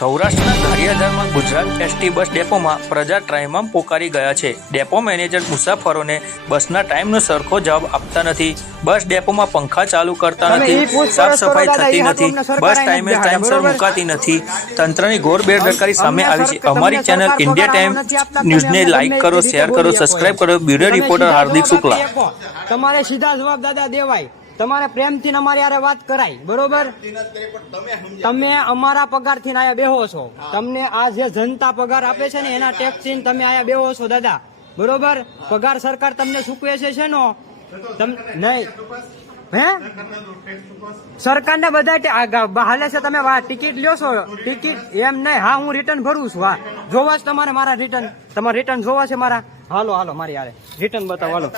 સૌરાષ્ટ્રના ગારિયાધારમાં Gujarat ST bus ડેપોમાં પ્રજા ટ્રાયમાં પોકારી ગયા છે. ડેપો મેનેજર મુસાફરોને બસના ટાઈમનો સરખો જવાબ આપતા નથી. બસ ડેપોમાં પંખા ચાલુ કરતા નથી. સાફ સફાઈ થતી નથી. બસ ટાઈમે ટાઈમસર? મુકાતી નથી. તંત્રની ઘોર બેદરકારી સામે આવી છે. અમારી ચેનલ ઇન્ડિયા ટાઈમ ન્યૂઝને લાઈક કરો શેર કરો સબસ્ક્રાઇબ કરો. Bureau reporter Hardik Shukla. તમારે સીધા જવાબ દાદા દેવાય. તમારે પ્રેમથી અમારી હારે વાત કરાય બરોબર? તમે અમારા પગારથી આયા બેહો છો. તમને આ જે જનતા પગાર આપે છે ને એના ટેક્સથી તમે આયા બેહો છો દાદા. બરોબર? પગાર સરકાર તમને ચૂકવે છે શેનો નહીં. હે? સરકારને બધા હાલે છે તમે વા- ટિકિટ લ્યો છો. ટિકિટ એમ નહીં. હા હું રિટર્ન ભરું છું. હા. જોવા છે તમારે મારા રિટર્ન તમારે રિટર્ન જોવા છે મારા. હાલો હાલો મારી હારે. રિટર્ન બતાવો હાલો.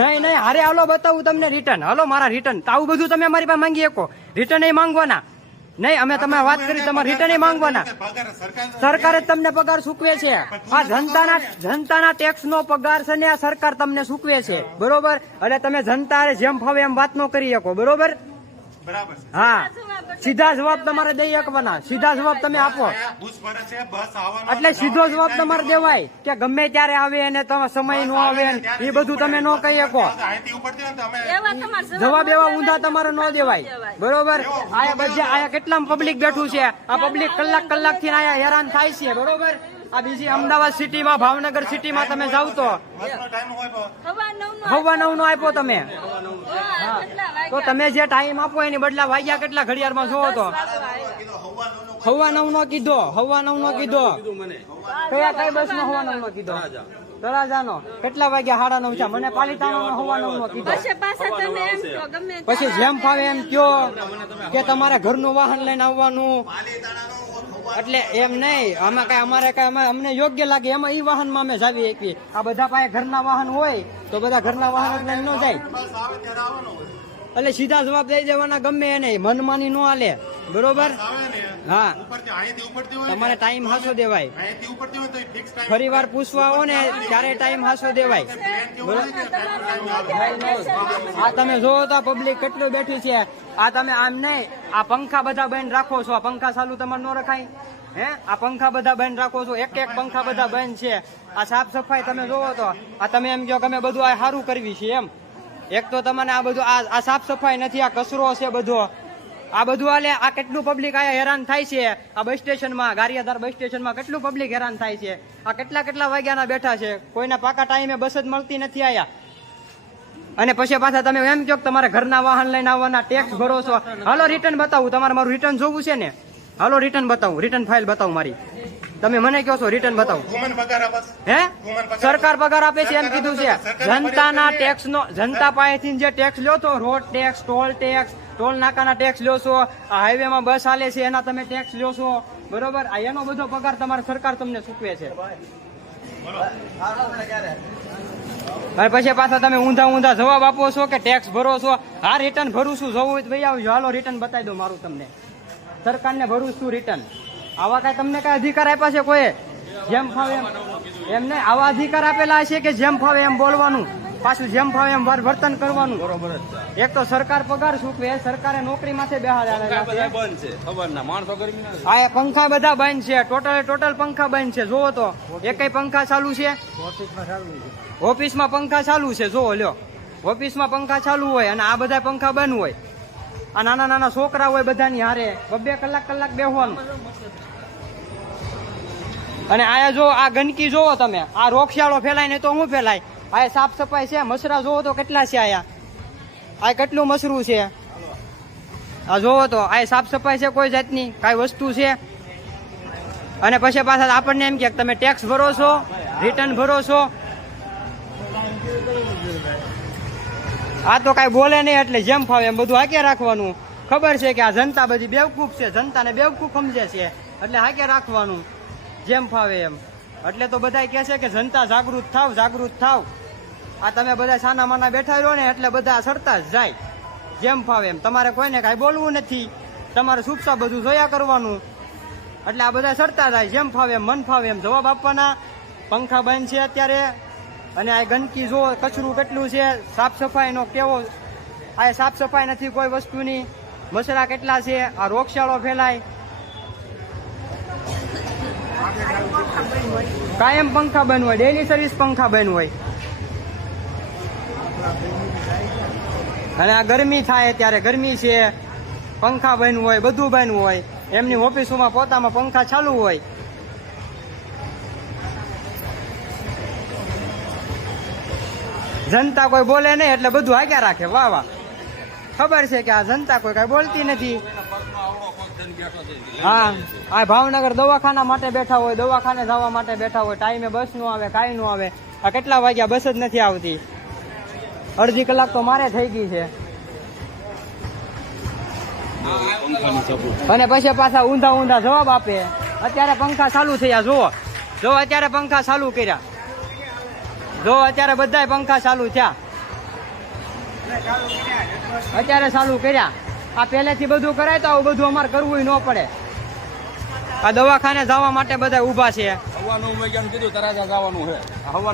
નહીં નહીં હારે હાલો બતાવું તમને રિટર્ન હાલો મારા રિટર્ન આવું બધું તમે મારી પાસે માંગી શકો. રિટર્ન એ માંગવાના. નહીં અમે તમે વાત કરી તમારે રિટર્ન એ માંગવાના. સરકારે જ તમને પગાર ચૂકવે છે. આ જનતાના જનતાના ટેક્સ નો પગાર છે ને આ સરકાર તમને ચૂકવે છે. બરોબર? એટલે તમે જનતા જેમ ફાવે એમ વાત નો કરી શકો. બરોબર? હા. સીધા જવાબ તમારે દઈ શકવાના સીધા જવાબ તમે આપો. એટલે સીધો જવાબ તમારે દેવાય કે ગમે ત્યારે આવે અને તમે સમય નો આવે એ બધું તમે ન કહી શકો. જવાબ એવા ઊંધા તમારે ન દેવાય. બરોબર? આયા બધા આયા કેટલા પબ્લિક બેઠું છે? આ પબ્લિક કલાક કલાકથી આયા હેરાન થાય છે. બરોબર? આ બીજી અમદાવાદ સિટીમાં ભાવનગર સિટીમાં તમે જાવ તો. હવા નવ નો આપ્યો તમે. તો તમે જે ટાઈમ આપો એની બદલા વાગ્યા કેટલા ઘડિયાળમાં જોવો તો. હવા નવ નો કીધો હવા નવ નો કીધો. કયા કઈ બસ નો હવા નવ નો કીધો? તળાજાનો. કેટલા વાગ્યા? સાડા નવ છે મને પાલિતાણા નો હવા નવ નો કીધો. પછી જેમ ફાવે એમ કયો કે તમારે ઘરનું વાહન લઈને આવવાનું. એટલે એમ નહીં. આમાં કઈ અમારે કઈ અમે અમને યોગ્ય લાગે. એમાં ઈ વાહનમાં અમે જાવી શકીએ. આ બધા પાસે ઘરના વાહન હોય તો બધા ઘરના વાહન ન જાય. એટલે સીધા જવાબ દઈ દેવાના ગમે એને, મનમાની નો હાલે. બરોબર? હા. તમારે ટાઈમ હાસો દેવાય. ફરી વાર પૂછવા આવો ને ત્યારે ટાઈમ હાસો દેવાય. આ તમે જોવો તો પબ્લિક કેટલું બેઠી છે. આ તમે આમ નહીં, આ પંખા બધા બંધ રાખો છો. આ પંખા ચાલુ તમારે ન રખાય. હે? આ પંખા બધા બંધ રાખો છો. એક એક પંખા બધા બંધ છે. આ સાફ સફાઈ તમે જોવો તો, આ તમે એમ કહો કે અમે બધું આ સારું કરવી છે એમ. એક તો તમને આ બધું આ આ સાફ સફાઈ નથી, આ કચરો છે બધો. આ બધું આલે, આ કેટલું પબ્લિક આયા હેરાન થાય છે? આ બસ સ્ટેશનમાં, ગારિયાધાર બસ સ્ટેશનમાં કેટલું પબ્લિક હેરાન થાય છે? આ કેટલા કેટલા વાગ્યાના બેઠા છે? કોઈના પાકા ટાઈમે બસ જ મળતી નથી આયા. અને પછી પાછા તમે એમ કહો તમારે ઘરના વાહન લઈને આવવાના ટેક્સ ભરો છો. હાલો રિટર્ન બતાવું. તમારે મારું રિટર્ન જોવું છે ને? હાલો રિટર્ન બતાવું. રિટર્ન ફાઇલ બતાવું મારી. તમે મને કહો છો રિટર્ન બતાવો. હે? સરકાર પગાર આપે છે એમ કીધું છે જનતાના ટેક્સ નો જનતા પાસેથી જે ટેક્સ લ્યો તો road tax toll tax toll નાકાના tax લ્યો છો આ હાઈવે માં બસ હાલે છે એના તમે ટેક્સ લ્યો છો. બરોબર? આ એનો બધો પગાર તમારે સરકાર તમને ચૂકવે છે. અને પછી પાછા તમે ઊંધા ઊંધા જવાબ આપો છો કે ટેક્સ ભરો છો? હા રિટર્ન ભરું છું જવું હોય તો ભાઈ આવજો. હાલો રિટર્ન બતાવી દો મારું તમને. સરકારને ભરું છું રિટર્ન આવા કઈ તમને કઈ અધિકાર આપ્યા છે કોઈ? જેમ ફાવે એમ. એમને આવા અધિકાર આપેલા છે કે જેમ ફાવે એમ બોલવાનું. પાછું જેમ ફાવે એમ વર- વર્તન કરવાનું. બરોબર એક તો સરકાર પગાર ચૂકવે સરકારે નોકરી માથે બંધ છે. ખબર ના માણસો ગરમી પંખા બધા બંધ છે. ટોટલ ટોટલ પંખા બંધ છે. જોવો તો. એકય પંખા ચાલુ છે? ઓફિસમાં પંખા ચાલુ છે. જોવો લ્યો. ઓફિસમાં પંખા ચાલુ હોય અને આ બધા પંખા બંધ હોય. આ નાના નાના છોકરા હોય બધાની હારે. બબે કલાક કલાક બેહવાનું. અને આયા જો, આ ગંદકી જોવો તમે. આ રોગચાળો ફેલાય ને તો શું ફેલાય? આ સાફ સફાઈ છે, મસરા જોવો તો કેટલા છે આયા? આ કેટલું મસરું છે? આ જોવો તો, આ સાફ સફાઈ છે કોઈ જાતની? કાંઈ વસ્તુ છે? અને પછી પાછા આપણને એમ કે તમે ટેક્સ ભરો છો રિટર્ન ભરો છો? આ તો કાંઈ બોલે નહીં એટલે જેમ ફાવે એમ બધું હાકે રાખવાનું. ખબર છે કે આ જનતા બધી બેવકૂફ છે, જનતાને બેવકૂફ સમજે છે. એટલે હાકે રાખવાનું. જેમ ફાવે એમ. એટલે તો બધા કહે છે કે જનતા જાગૃત થાવ જાગૃત થાવ. આ તમે બધા સાના માના બેઠા રહ્યો ને એટલે બધા સરતા જ જાય. જેમ ફાવે એમ. તમારે કોઈને કાંઈ બોલવું નથી. તમારે સુપસા બધું જોયા કરવાનું. એટલે આ બધા સરતા જાય. જેમ ફાવે એમ, મન ફાવે એમ. જવાબ આપવાના. પંખા બંધ છે અત્યારે. અને આ ગંદકી જો કચરું કેટલું છે. સાફ સફાઈનો કેવો? આ સાફ સફાઈ નથી કોઈ વસ્તુની. મસરા કેટલા છે? આ રોગચાળો ફેલાય. કાયમ પંખા બંધ હોય ડેલી સર્વિસ પંખા બંધ હોય. અને આ ગરમી થાય ત્યારે ગરમી છે, પંખા બંધ હોય, બધું બંધ હોય. એમની ઓફિસોમાં પોતામાં પંખા ચાલુ હોય. જનતા કોઈ બોલે નહીં, એટલે બધું આગળ રાખે. વાહ વાહ. ખબર છે કે આ જનતા કોઈ કઈ બોલતી નથી. હા, આ ભાવનગર દવાખાના માટે બેઠા હોય, દવાખાને જવા માટે બેઠા હોય, ટાઈમે બસ નો આવે, કાંઈ નો આવે. આ કેટલા વાગ્યા બસ જ નથી આવતી? અડધી કલાક તો મારે થઈ ગઈ છે. અને પછી પાછા ઊંધા ઊંધા જવાબ આપે. અત્યારે પંખા ચાલુ થયા, જુઓ. જો અત્યારે પંખા ચાલુ કર્યા. જો અત્યારે બધા પંખા ચાલુ થયા. અત્યારે ચાલુ કર્યા. આ પહેલેથી બધું કરાય તો આવું બધું અમારે કરવું ન પડે. આ દવાખાને જવા માટે બધા ઊભા છે. હવાનું મેં કીધું તરત જ છે. હવાનું